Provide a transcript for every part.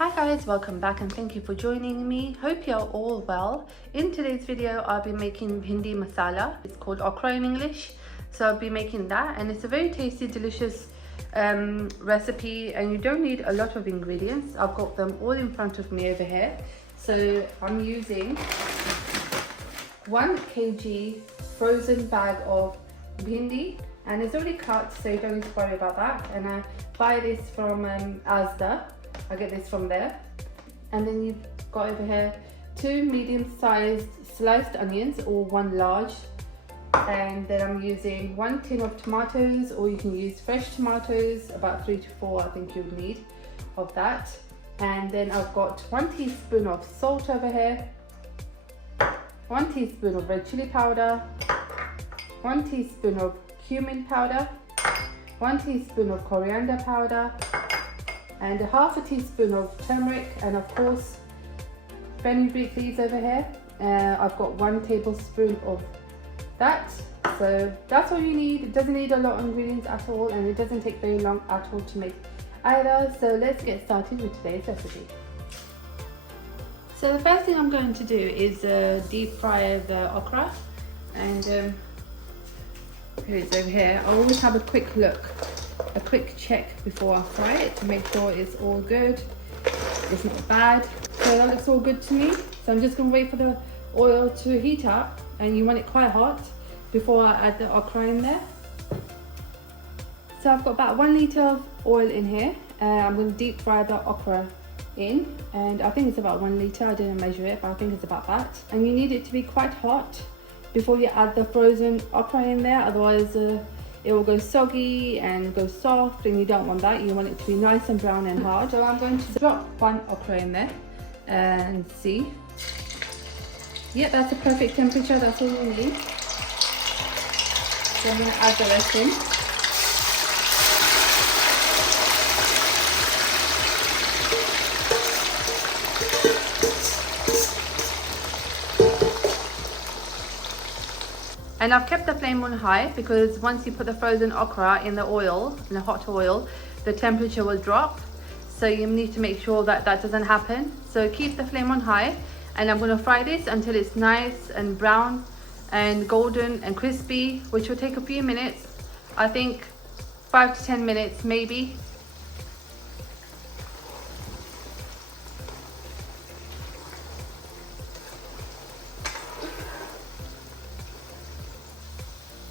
Hi guys, welcome back and thank you for joining me. Hope you're all well. In today's video I'll be making Bhindhi masala. It's called okra in English. So I'll be making that and it's a very tasty, delicious recipe, and you don't need a lot of ingredients. I've got them all in front of me over here. So I'm using 1 kg frozen bag of Bhindhi, and it's already cut, so you don't need to worry about that. And I buy this from Asda. I get this from there. And then you've got over here 2 medium-sized sliced onions, or 1 large. And then I'm using 1 tin of tomatoes, or you can use fresh tomatoes, about 3 to 4 I think you'll need of that. And then I've got 1 teaspoon of salt over here, 1 teaspoon of red chilli powder, 1 teaspoon of cumin powder, 1 teaspoon of coriander powder, and half a teaspoon of turmeric, and of course fenugreek leaves over here. I've got 1 tablespoon of that. So that's all you need. It doesn't need a lot of ingredients at all, and it doesn't take very long at all to make either. So let's get started with today's recipe. So the first thing I'm going to do is deep fry the okra, and here it's over here. I always have a quick look, a quick check before I fry it to make sure it's all good, it's not bad. So that looks all good to me. So I'm just going to wait for the oil to heat up, and you want it quite hot before I add the okra in there. So I've got about 1 litre of oil in here. I'm going to deep fry the okra in, and I think it's about 1 litre. I didn't measure it, but I think it's about that. And you need it to be quite hot before you add the frozen okra in there, otherwise it will go soggy and go soft, and you don't want that. You want it to be nice and brown and hard. So I'm going to drop 1 okra in there and see. Yeah, that's the perfect temperature, that's all you need. So I'm going to add the rest in. And I've kept the flame on high because once you put the frozen okra in the oil, in the hot oil, the temperature will drop. So you need to make sure that that doesn't happen. So keep the flame on high, and I'm going to fry this until it's nice and brown and golden and crispy, which will take a few minutes. I think 5 to 10 minutes maybe.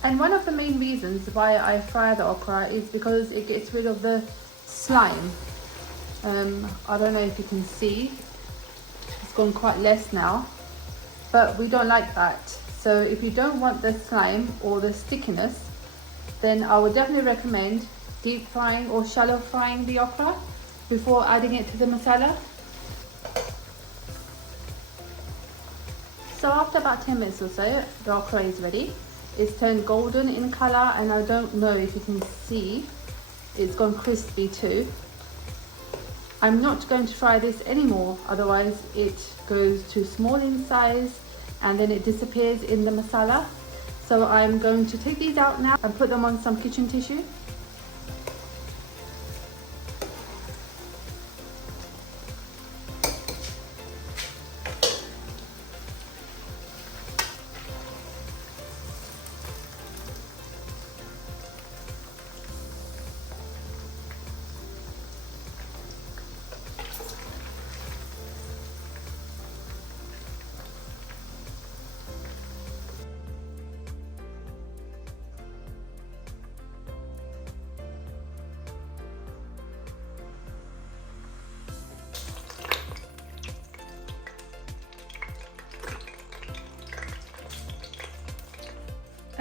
And one of the main reasons why I fry the okra is because it gets rid of the slime. I don't know if you can see, it's gone quite less now, but we don't like that. So if you don't want the slime or the stickiness, then I would definitely recommend deep frying or shallow frying the okra before adding it to the masala. So after about 10 minutes or so, the okra is ready. It's turned golden in color, and I don't know if you can see, it's gone crispy too. I'm not going to fry this anymore, otherwise it goes too small in size and then it disappears in the masala. So I'm going to take these out now and put them on some kitchen tissue.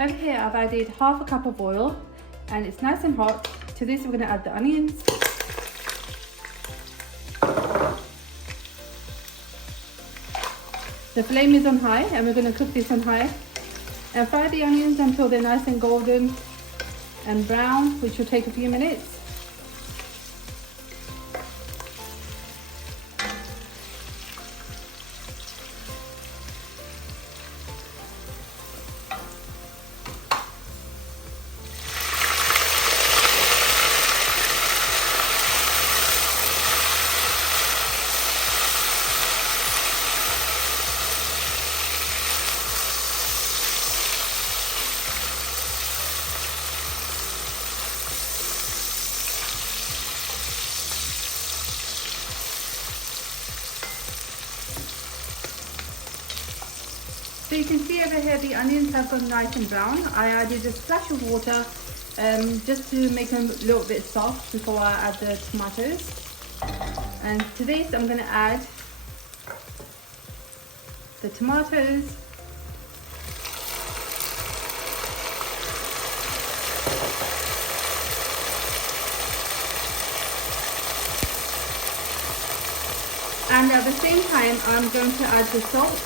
Over here I've added half a cup of oil, and it's nice and hot. To this we're going to add the onions. The flame is on high, and we're going to cook this on high. And fry the onions until they're nice and golden and brown, which will take a few minutes. So you can see over here the onions have gone nice and brown. I added a splash of water just to make them a little bit soft before I add the tomatoes. And to this I'm going to add the tomatoes, and at the same time I'm going to add the salt,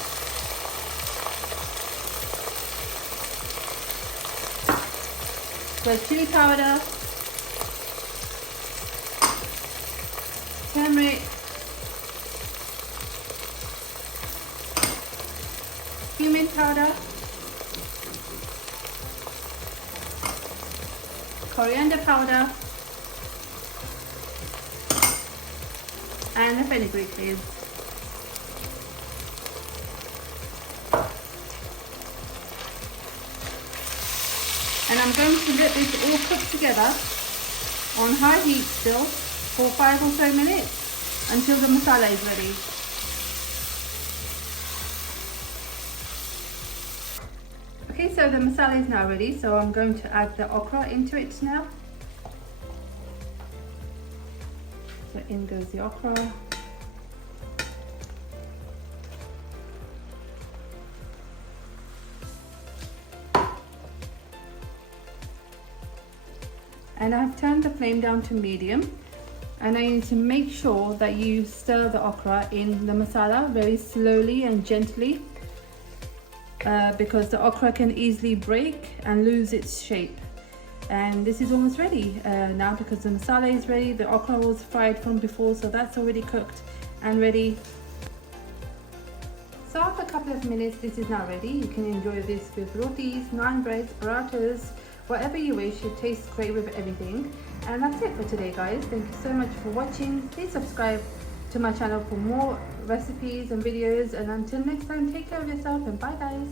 red chili powder, turmeric, cumin powder, coriander powder, and the fenugreek leaves. And I'm going to let this all cook together on high heat still for 5 or so minutes until the masala is ready. Okay, so the masala is now ready, so I'm going to add the okra into it now. So in goes the okra. And I've turned the flame down to medium, and I need to make sure that you stir the okra in the masala very slowly and gently because the okra can easily break and lose its shape. And this is almost ready now because the masala is ready. The okra was fried from before, so that's already cooked and ready. So after a couple of minutes, this is now ready. You can enjoy this with rotis, naan breads, parathas, whatever you wish. It tastes great with everything. And that's it for today, guys. Thank you so much for watching. Please subscribe to my channel for more recipes and videos. And until next time, take care of yourself and bye, guys.